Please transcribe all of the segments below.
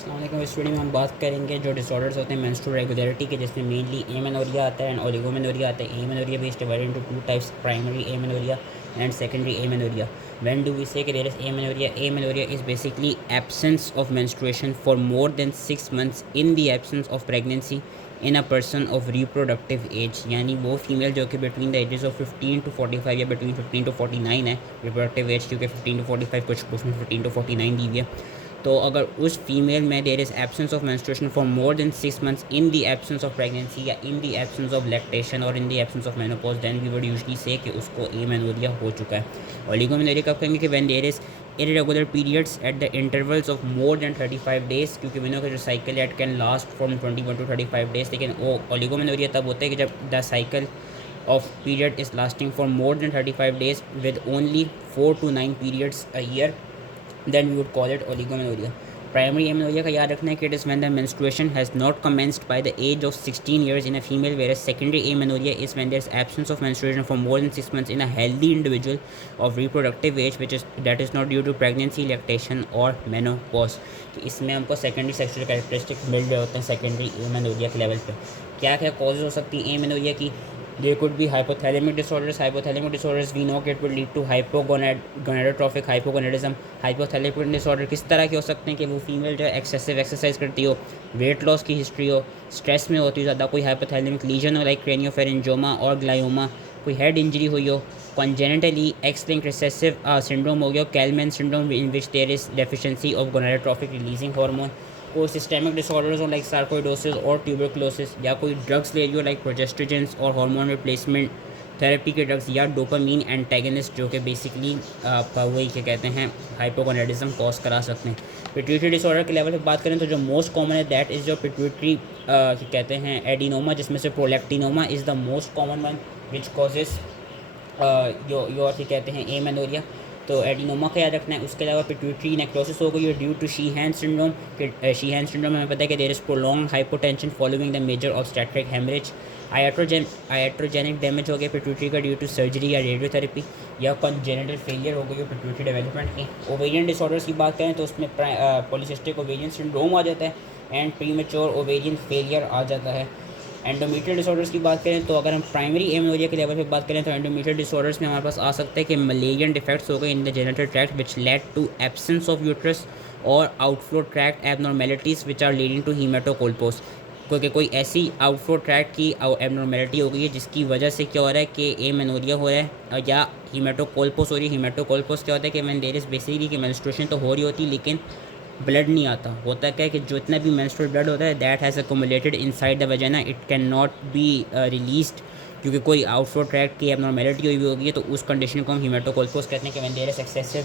अस्सलाम वालेकुम। इस वीडियो में हम बात करेंगे जो डिसऑर्डर्स होते हैं मेंस्ट्रुअल रेगुलरिटी के, जिसमें मेनली एमेनोरिया आता है एंड ओलिगोमेनोरिया आता है। Amenorrhoea base divided into two types, primary amenorrhoea and secondary amenorrhoea. When do we say कि there is amenorrhoea? Amenorrhoea is basically absence of menstruation for more than 6 months in the absence of pregnancy in a person of reproductive age, यानी वो female जो कि between the ages of 15 to 45 या between 15 to 49 है। Reproductive age क्योंकि 15 to 45, कुछ में 15 to 49 दी हुई है। तो अगर उस फीमेल में there is absence of menstruation for more than 6 months in the absence of pregnancy या in the absence of lactation और in the absence of menopause, then we would usually say कि उसको एमेनोरिया हो चुका है। Oligomenorrhoea कब कहेंगे? कि when there is irregular periods at the intervals of more than 35 days, क्योंकि मैंने का जो साइकिल है it can last from 21 to 35 days, लेकिन वो ओलिगोमेनोरिया तब होता है कि जब the cycle of period is lasting for more than 35 days with only 4 to 9 periods a year, then we would call it oligomenorrhea. Primary amenorrhea का याद रखना है कि it is when the menstruation has not commenced by the age of 16 years in a female, whereas secondary amenorrhea is when there is absence of menstruation for more than 6 months in a healthy individual of reproductive age, that is not due to pregnancy, lactation or menopause. तो इसमें हमको secondary sexual characteristic मिल रहे होते हैं secondary amenorrhoea के level पे। क्या क्या कॉजेज हो सकती है एमेनोरिया की? There could be hypothalamic disorders. Hypothalamic disorders we know it will lead to hypogonadotrophic hypogonadism. Hypothalamic disorder किस तरह के हो सकते हैं कि वो फीमेल जो है एक्सेसिव एक्सरसाइज करती हो, वेट लॉस की हिस्ट्री हो, स्ट्रेस में होती हो ज़्यादा, कोई हाइपोथैलेमिक लीजन हो लाइक क्रेनियोफेरेंजियोमा और ग्लायोमा, कोई हेड इंजरी हुई हो, congenital X-linked recessive syndrome हो गया, Kallmann syndrome in which there is deficiency of gonadotrophic releasing hormone, कोई सिस्टेमिक डिसऑर्डर्स हो लाइक सार्कोइडोसिस और ट्यूबरकुलोसिस, या कोई ड्रग्स ले रही हो लाइक प्रोजेस्ट्रोजेंस और हार्मोन रिप्लेसमेंट थेरेपी के ड्रग्स, या डोपामीन एंटेगनिस्ट जो कि बेसिकली आपका वही क्या कहते हैं हाइपोगोनेडिज्म कॉज करा सकते हैं। पिट्यूटरी डिसऑर्डर के लेवल पे बात करें तो जो मोस्ट कॉमन है दैट इज़ जो पिट्यूटरी क्या कहते हैं एडिनोमा, जिसमें से prolactinoma is the most common one which causes your क्या कहते हैं एमेनोरिया। तो एडिनोमा का याद रखना है। उसके अलावा पिट्यूटरी नेक्रोसिस हो गई है due to Sheehan syndrome. Sheehan syndrome में हमें पता है कि there is prolong hypotension following the major obstetric haemorrhage. Iatrogenic damage हो गया पिट्यूटरी का ड्यू टू सर्जरी या रेडियोथेरेपी, या कॉन्जेनिटल फेलियर हो गई है पिट्यूटरी डेवलपमेंट की। ओवेरियन डिसऑर्डर्स की बात करें तो उसमें पॉलीसिस्टिक ओवेरियन सिंड्रोम आ जाता है एंड प्रीमेच्योर ओवेरियन फेलियर आ जाता है। एंडोमेट्रियल डिसऑर्डर्स की बात करें तो अगर हम प्राइमरी एमेनोरिया के लेवल पे बात करें तो एंडोमेट्रियल डिसऑर्डर्स में हमारे पास आ सकता है कि मलेरियन डिफेक्ट्स हो गए in the genital tract which led to absence of uterus और outflow tract abnormalities which are leading to haematocolpos, क्योंकि कोई ऐसी आउटफ्लो ट्रैक्ट की एबनॉर्मेलिटी हो गई है जिसकी वजह से क्या हो रहा है कि एमेनोरिया हो रहा है या हीमेटोकोल्पोस हो रही है। हीमेटोकोल्पोस क्या होता है कि व्हेन देयर इज बेसिकली कि मेंस्ट्रुएशन तो हो रही होती है लेकिन ब्लड नहीं आता। होता क्या है कि जो इतना भी मेंस्ट्रुअल ब्लड होता है that has accumulated inside the वजाना, it can not be released क्योंकि कोई आउटफ्लो ट्रैक्ट की एबनॉर्मेलिटी हुई होगी है। तो उस कंडीशन को हम हीमेटोकोल्पोस कहते हैं कि when there is excessive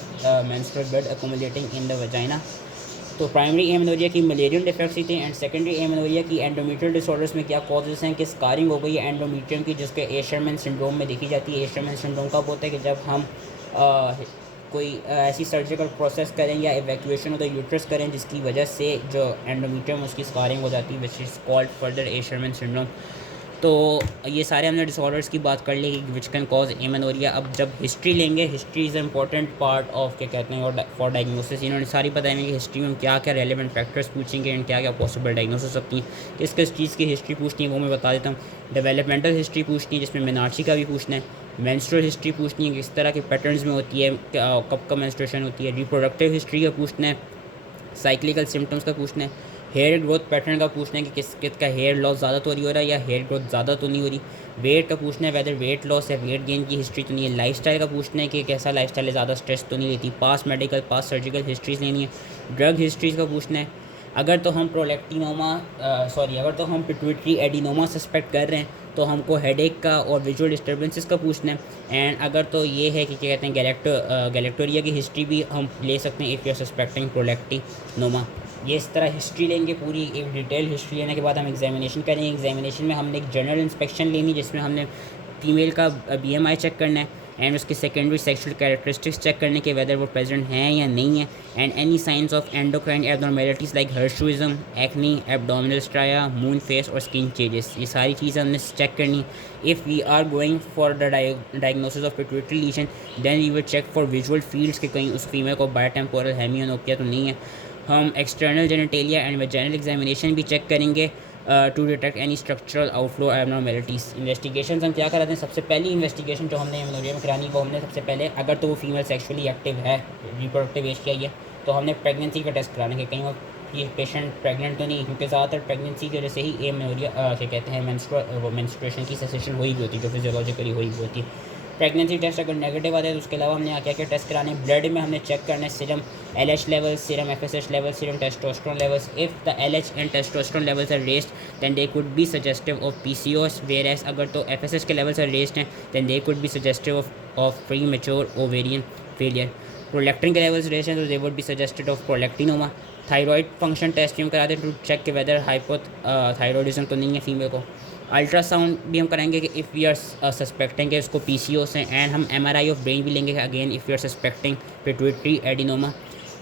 menstrual blood accumulating in the vagina. तो प्राइमरी एमेनोरिया की मलेरियन डिफेक्ट्स ही थे एंड सेकेंडरी एमेनोरिया की एंडोमेट्रियल डिसऑर्डर्स में क्या कॉजेज हैं कि स्कारिंग हो गई है एंडोमेट्रियम की, जिसके एशरमैन सिंड्रोम में देखी जाती है। एशरमैन सिंड्रोम कब होता है कि जब हम कोई ऐसी सर्जिकल प्रोसेस करें या एवैक्यूएशन ऑफ द यूट्रस करें जिसकी वजह से जो एंडोमेट्रियम उसकी स्कारिंग हो जाती है which is called further Asherman syndrome. तो ये सारे हमने डिसऑर्डर्स की बात कर ली विच कैन कॉज एमेनोरिया। अब जब हिस्ट्री लेंगे, history is important part of क्या कहते हैं फॉर डायग्नोसिस। इन्होंने सारी बताएंगे कि हिस्ट्री में क्या क्या रेलिवेंट फैक्टर्स पूछेंगे एंड क्या क्या पॉसिबल डायग्नोसिस हो सकती हैं। किस किस चीज़ की हिस्ट्री पूछनी है वो मैं बता देता हूँ। डेवलपमेंटल हिस्ट्री पूछनी है जिसमें मेनार्ची का भी पूछना है। मेंस्ट्रुअल हिस्ट्री पूछनी है किस तरह के पैटर्न्स में होती है, कब का मेंस्ट्रुएशन होती है। रिप्रोडक्टिव हिस्ट्री का पूछना है। साइक्लिकल सिम्टम्स का पूछना है। हेयर ग्रोथ पैटर्न का पूछना है कि किस का हेयर लॉस ज़्यादा तो नहीं हो रहा है या हेयर ग्रोथ ज़्यादा तो नहीं हो रही। वेट का पूछना है वेदर वेट लॉस या वेट गेन की हिस्ट्री तो नहीं है। लाइफस्टाइल का पूछना है कि कैसा लाइफस्टाइल है, ज़्यादा स्ट्रेस तो नहीं लेती। पास मेडिकल पास सर्जिकल हिस्ट्रीज लेनी है। ड्रग हिस्ट्रीज का पूछना है। अगर तो हम अगर तो हम पिट्यूटरी एडिनोमा सस्पेक्ट कर रहे हैं तो हमको हेडेक का और विजुअल डिस्टर्बेंसेस का पूछना है। एंड अगर तो ये है कि क्या कहते हैं गैलेक्टोरिया की हिस्ट्री भी हम ले सकते हैं if you are suspecting prolactinoma. ये इस तरह हिस्ट्री लेंगे पूरी एक डिटेल हिस्ट्री लेने के बाद हम एग्जामिनेशन करेंगे। एग्जामिनेशन में हमने एक जनरल इंस्पेक्शन लेनी जिसमें हमने फीमेल का BMI चेक करना है एंड उसके सेकेंडरी सेक्सुअल कैरेक्टरिस्टिक्स चेक करने के वेदर वो प्रेजेंट हैं या नहीं है। And any signs of endocrine abnormalities like hirsutism, acne, abdominal striae, moon face और स्किन चेंजेस, ये सारी चीज़ें हमने चेक करनी। If we are going for the diagnosis of pituitary lesion then we will check for visual fields कि कहीं उस female को बायोटेम्पोरल हेमियोनोपिया तो नहीं है। हम external genitalia and vaginal examination भी चेक करेंगे to detect any structural outflow abnormalities. Investigation हम क्या कराते हैं, सबसे पहली इन्वेस्टिगेशन जो हमने एमेनोरिया में करानी वो हमने सबसे पहले, अगर तो वो फीमेल सेक्सुअली एक्टिव है, रिप्रोडक्टिव एज किया है, तो हमने प्रेगनेंसी का टेस्ट कराने के, कहीं वो ये पेशेंट प्रेग्नेंट तो नहीं, क्योंकि ज़्यादातर प्रेगनेंसी की वजह से ही एमेनोरिया क्या कहते हैं मेंस्ट्रुएशन की सेसेशन हुई भी होती है, जो फिजियोलॉजिकली हुई भी होती है। प्रेगनेंसी टेस्ट अगर नेगेटिव आता है तो उसके अलावा हमने क्या क्या टेस्ट कराने, ब्लड में हमने चेक करना है serum LH level, serum FSH level, serum testosterone levels. If the LH and testosterone levels are raised then they could be suggestive of PCOS, whereas अगर तो FSH के लेवल्स आर रेज्ड हैं then they could be suggestive of premature ovarian failure. Prolactin के levels raised हैं तो they would be suggested of prolactinoma. Thyroid function test भी हम कराते हैं टू चेक के वेदर हाइपोथायरॉयडिज्म तो नहीं है फीमेल को। अल्ट्रासाउंड भी हम कराएंगे कि इफ़ वी आर सस्पेक्टिंग कि उसको PCOS है, एंड हम MRI ऑफ ब्रेन भी लेंगे again if we are suspecting pituitary adenoma.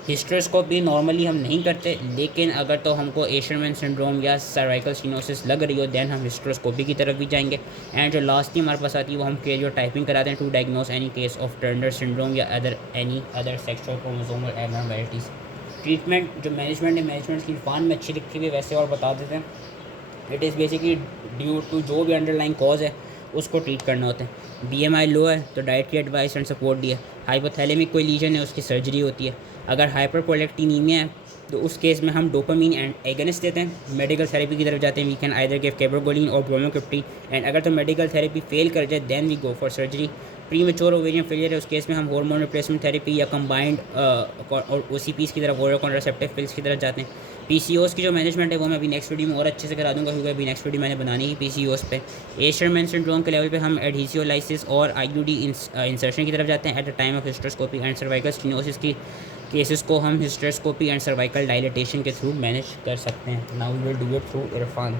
Hysteroscope भी नॉर्मली हम नहीं करते, लेकिन अगर तो हमको एशरमैन सिंड्रोम या सर्वाइकल स्टेनोसिस लग रही हो देन हम हिस्ट्रोस्कोपी की तरफ भी जाएंगे। एंड जो लास्ट की हमारे पास आती है वो हम कैरियोटाइपिंग कराते हैं to diagnose any case of Turner syndrome या any other sexual chromosomal abnormalities. Treatment जो मैनेजमेंट है, मैनेजमेंट की फॉर्म में अच्छी लिखी हुई है वैसे और बता देते हैं। It is basically due to जो भी अंडरलाइन कॉज है उसको ट्रीट करना होता है। BMI लो है तो डाइटरी एडवाइस एंड सपोर्ट दिया। हाइपोथैलेमिक कोई लीजन है उसकी सर्जरी होती है। अगर हाइपरप्रोलेक्टिनीमिया है तो उस केस में हम डोपामीन एंड एगनिस्ट देते हैं। मेडिकल थेरेपी की तरफ जाते हैं, वी कैन आइदर गिव कैब्रोगोलिन और ब्रोमोक्रिप्टीन। एंड अगर तो मेडिकल थेरेपी फेल कर जाए then we go for surgery. Premature ovarian failure है उस केस में हम हार्मोन रिप्लेसमेंट थेरेपी या कंबाइंड और OCPs की तरफ, ओरल कॉन्ट्रासेप्टिव पिल्स की तरफ जाते हैं। PCOS की जो मैनेजमेंट है वो मैं अभी नेक्स्ट वीडियो में और अच्छे से करा दूंगा, क्योंकि अभी नेक्स्ट वीडियो मैंने बनानी है PCOS पे। एशरमैन सिंड्रोम के लेवल पे हम एडहेसियोलाइसिस और IUD इंसर्शन की तरफ जाते हैं at the time of hysteroscopy. And cervical stenosis की केसेस को हम हिस्ट्रोस्कोपी एंड सर्वाइकल डायलिटेशन के थ्रू मैनेज कर सकते हैं। Now we will do it through Irfan.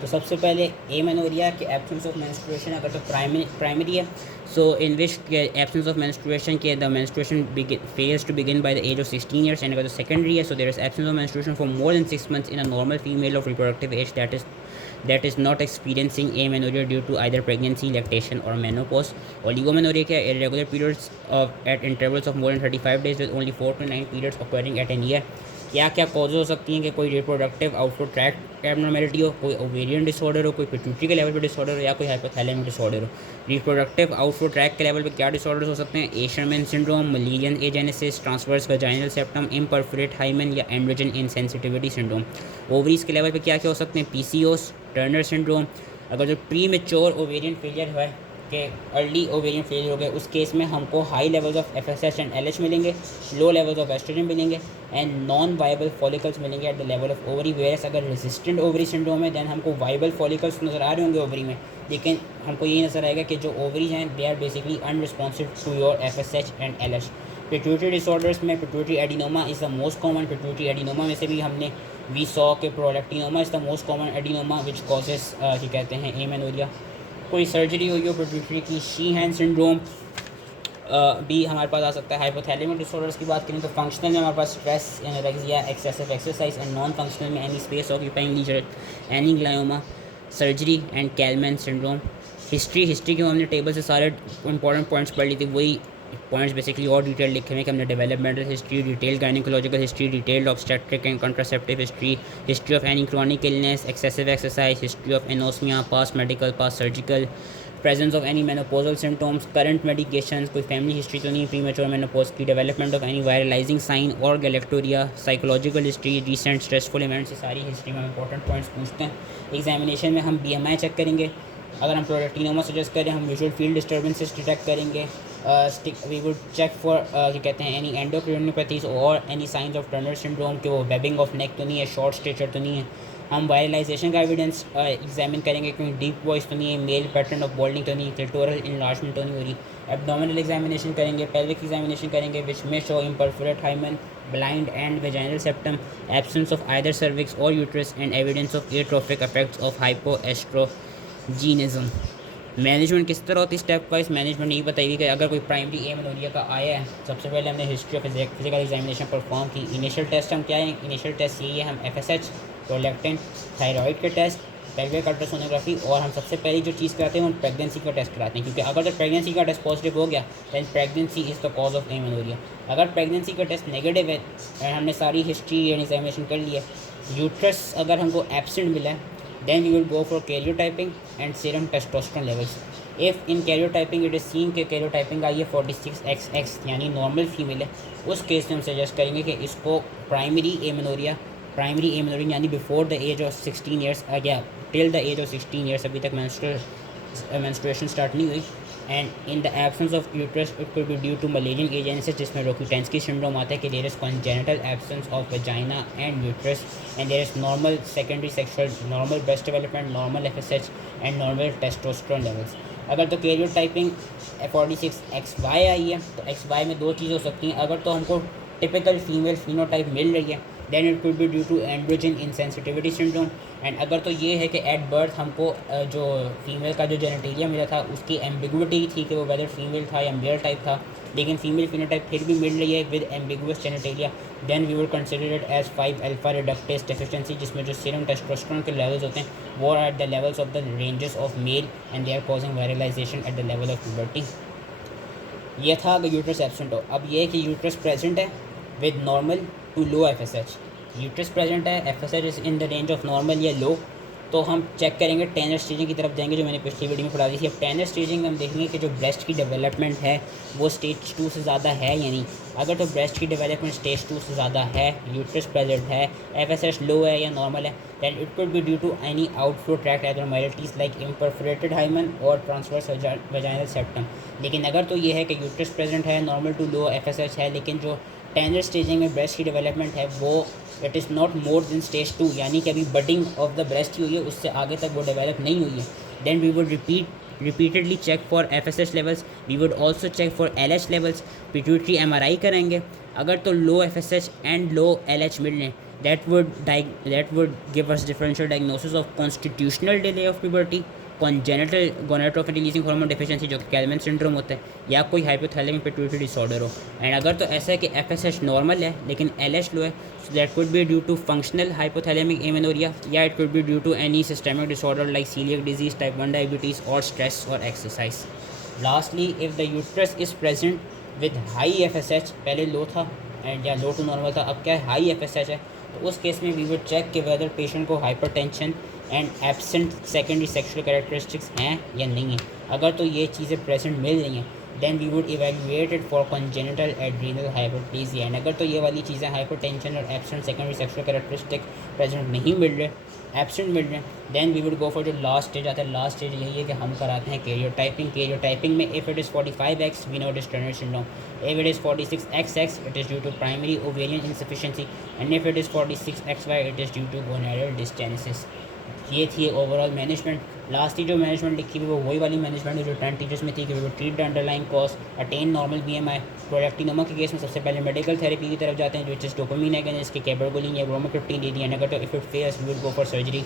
तो सबसे पहले एमेनोरिया के एब्सेंस ऑफ मेंस्ट्रुएशन अगर तो प्राइमरी है, so in which absence of menstruation के the menstruation fails to begin by the age of 16 years। And अगर तो सेकेंडरी है, so there is absence of menstruation for more than 6 months in a normal female of reproductive age that is not experiencing amenorrhea due to either pregnancy, lactation or menopause। Oligomenorrhea क्या है, irregular periods at intervals of more than 35 days with only 4 to 9 periods occurring at an year। क्या क्या causes हो सकती हैं कि कोई reproductive output tract abnormality हो, कोई ओवेरियन डिसऑर्डर हो, कोई पिट्यूटरी के लेवल पे डिसऑर्डर हो, या कोई हाइपोथैलेमिक डिसऑर्डर हो। रिप्रोडक्टिव आउटपुट ट्रैक के लेवल पे क्या डिसऑर्डर्स हो सकते हैं, Asherman syndrome, mullerian agenesis, transverse vaginal septum, imperforate hymen या एंड्रोजन इनसेंसिटिविटी सिंड्रोम। ओवरीज के लेवल पे क्या क्या हो सकते हैं, PCOS, टर्नर सिंड्रोम। अगर जो प्री मेच्योर ओवेरियन फेलियर हुआ है कि अर्ली ओवेरियन फेलियर हो गया, उस केस में हमको high levels of FSH and LH मिलेंगे, लो लेवल्स ऑफ एस्ट्रोजन मिलेंगे एंड नॉन वाइबल फॉलिकल्स मिलेंगे at the level of ovary. Whereas अगर रेजिस्टेंट ओवरी सिंड्रोम है देन हमको वाइबल फॉलिकल्स नज़र आ रहे होंगे ओवरी में, लेकिन हमको ये नज़र आएगा कि जो ओवरीज हैं they are basically unresponsive to your FSH and LH। Pituitary disorders में pituitary adenoma is the most common. Pituitary adenoma में से भी हमने वी सॉ के prolactinoma is the most common adenoma which causes क्या कहते हैं एमेनोरिया। कोई सर्जरी हुई हो पिट्यूटरी की, शीहैन सिंड्रोम भी हमारे पास आ सकता है। हाइपोथैलेमिक डिसऑर्डर्स की बात करें तो फंक्शनल में हमारे पास stress, anorexia, excessive exercise and non functional में any space occupying lesion, any glioma, surgery and Kallmann syndrome. History के हमने टेबल से सारे इंपॉर्टेंट पॉइंट्स पढ़ ली थी, वही पॉइंट्स बेसिकली और डिटेल लिखे हुए कि हमने developmental history, detail gynaecological history, detailed obstetric and contraceptive history, history of any chronic illness, excessive exercise, history of anosmia, past medical, past surgical, presence of any menopausal symptoms, current medication, कोई family history तो नहीं premature menopause की, development of any वायरलाइजिंग sign और galactorrhoea, psychological history, recent stressful events, ये सारी history में important points पूछते हैं। एग्जामिनेशन में हम BMI चेक करेंगे, अगर हम प्रोलैक्टिनोमा सजेस्ट करें हम विजुअल फील्ड डिस्टर्बेंसेस डिटेक्ट करेंगे। वी वुड चेक फॉर क्या कहते हैं एनी एंडोक्रिनोपैथीज और any signs of Turner syndrome के वो वेबिंग ऑफ नेक तो नहीं है, शॉर्ट स्टेचर तो नहीं है। हम वायरलाइजेशन का एविडेंस एग्जामिन करेंगे, क्योंकि डीप वॉइस तो नहीं है, मेल पैटर्न ऑफ बॉल्डिंग तो नहीं है, क्लिटोरल इनलार्जमेंट तो नहीं हो रही। एब्डोमिनल एग्जामिनेशन करेंगे, पेल्विक एग्जामिनेशन करेंगे विच में show imperforate hymen, blind end vaginal septum, absence of either cervix और uterus and evidence of atrophic effects of hypoestrogenism. Management किस तरह होती है स्टेप वाइज मैनेजमेंट यही बताइए कि अगर कोई प्राइमरी एमेनोरिया का आया है, सबसे पहले हमने history of physical examination perform की। इनिशियल टेस्ट हम क्या है, इनिशियल टेस्ट यही है, हम FSH, प्रोलैक्टिन, थायराइड के टेस्ट, पेल्विक अल्ट्रासोनोग्राफी, और हम सबसे पहली जो चीज़ कराते हैं वो प्रेगनेंसी का टेस्ट कराते हैं, क्योंकि अगर तो प्रेगनेंसी का टेस्ट पॉजिटिव हो गया then pregnancy is the cause of amenorrhoea. अगर प्रेगनेंसी का टेस्ट नेगेटिव है और हमने सारी हिस्ट्री एंड एग्जामिनेशन कर लिया, यूट्रस अगर हमको एब्सेंट मिला है, then we will go for karyotyping and serum testosterone levels. If in karyotyping it is seen कि karyotyping आई है 46XX यानी नॉर्मल फीमेल है, उस केस में हम सजेस्ट करेंगे कि इसको प्राइमरी एमेनोरिया यानी before the age of 16 years या till the age of 16 years अभी तक मेंस्ट्रुएशन स्टार्ट नहीं हुई, and in the absence of uterus it could be due to mullerian agenesis, जिसमें रोक्यूटेंस्की सिंड्रोम आता है कि there is congenital absence of vagina and uterus and there is normal secondary sexual, normal breast development, normal FSH and normal testosterone levels. अगर तो karyotyping 46XY आई है तो XY में दो चीज़ हो सकती हैं। अगर तो हमको टिपिकल फीमेल फिनोटाइप मिल रही है then it could be due to androgen insensitivity syndrome, and अगर तो ये है कि एट बर्थ हमको जो फीमेल का जो जेनेटिलिया मिला था उसकी एम्बिगुइटी थी कि वो वेदर फीमेल था या मेल टाइप था, लेकिन फीमेल फिनोटाइप फिर भी मिल रही है with ambiguous genitalia, then we would consider it as 5 alpha reductase deficiency, जिसमें जो सीरम टेस्टोस्टेरोन के लेवल्स होते हैं वो are at the levels of the ranges of male and they are causing virilisation at the level of puberty. ये था अगर uterus absent हो। अब ये है कि यूट्रस प्रेजेंट है with normal to low FSH, uterus present है FSH is in the range of normal या लो, तो हम चेक करेंगे टेनर स्टेजिंग की तरफ जाएंगे जो मैंने पिछली वीडियो में पढ़ा दी थी। अब टेनर स्टेजिंग हम देखेंगे कि जो ब्रेस्ट की डेवलपमेंट है वो स्टेज 2 से ज़्यादा है या नहीं। अगर तो ब्रेस्ट की डेवलपमेंट स्टेज 2 से ज़्यादा है, यूट्रस प्रेजेंट है, FSH लो है या नॉर्मल है, then it could be due to any outflow tract abnormalities like imperforated hymen और ट्रांसवर्स वजाइनल सेप्टम। लेकिन अगर तो ये है कि यूट्रस प्रेजेंट है, नॉर्मल टू लो FSH है, लेकिन जो टेनर स्टेजिंग में ब्रेस्ट की डेवलपमेंट है वो it is not more than stage 2 यानी कि अभी बडिंग ऑफ द ब्रेस्ट ही हुई है, उससे आगे तक वो डेवलप नहीं हुई है, then we would repeatedly check for FSH levels, we would also check for LH levels, pituitary MRI करेंगे। अगर तो low FSH and low LH मिल लें that would give us differential diagnosis of constitutional delay of puberty, congenital gonadotrophin releasing hormone deficiency जो कि Kallmann syndrome होता है, या कोई हाइपोथैलेमिक पिट्यूटरी डिसऑर्डर हो। एंड अगर तो ऐसा है कि FSH नॉर्मल है लेकिन LH लो है, so that could be due to functional hypothalamic amenorrhea, या it could be due to any systemic disorder like celiac disease, type 1 diabetes or stress or exercise. Lastly, if the uterus is present with high FSH, पहले लो था and या लो to normal था, अब क्या है high FSH है, तो उस केस में वी वुड चेक कि वेदर पेशेंट को hypertension and absent secondary sexual characteristics हैं या नहीं है। अगर तो ये चीज़ें प्रेजेंट मिल रही हैं then we would evaluate it for congenital adrenal hyperplasia, and अगर तो ये वाली चीज़ें हाइपरटेंशन और absent secondary sexual characteristic present नहीं मिल रहे, एब्सेंट मिल रहे हैं, then we would go for जो लास्ट स्टेज आता है। लास्ट स्टेज यही है कि हम कराते हैं कैरियोटाइपिंग में if it is 45X we know it is Turner syndrome, if it is 46XX it is due to primary ovarian insufficiency, and if it is 46XY it is due to gonadal dysgenesis। ये थी overall management. Last जो management लिखी हुई वो वही वाली management है जो 10 टीचर्स में थी कि वो treat the underlying cause, attain normal BMI। प्रोडक्टिनोमा के केस में सबसे पहले मेडिकल थेरेपी की तरफ जाते हैं जो इस डोपामिन एगोनिस्ट के कैबरगोलिन या ब्रोमोक्रिप्टिन दे दिया, negative if it fails we will go for surgery.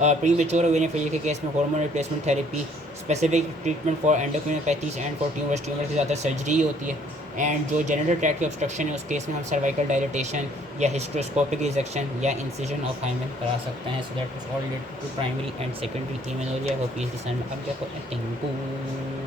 Premature ovarian failure के केस में hormone replacement therapy, specific treatment for endocrinopathies and for tumours की ज़्यादा सर्जरी होती है, एंड जो जेनिटल ट्रैक्ट की ऑब्स्ट्रक्शन है उस केस में हम सर्वाइकल डायलिटेशन या हिस्ट्रोस्कोपिक रिसेक्शन या इंसिजन ऑफ हाइमेन करा सकते हैं। So that is all related to primary and secondary amenorrhoea. Hope ये समझ में आ गया।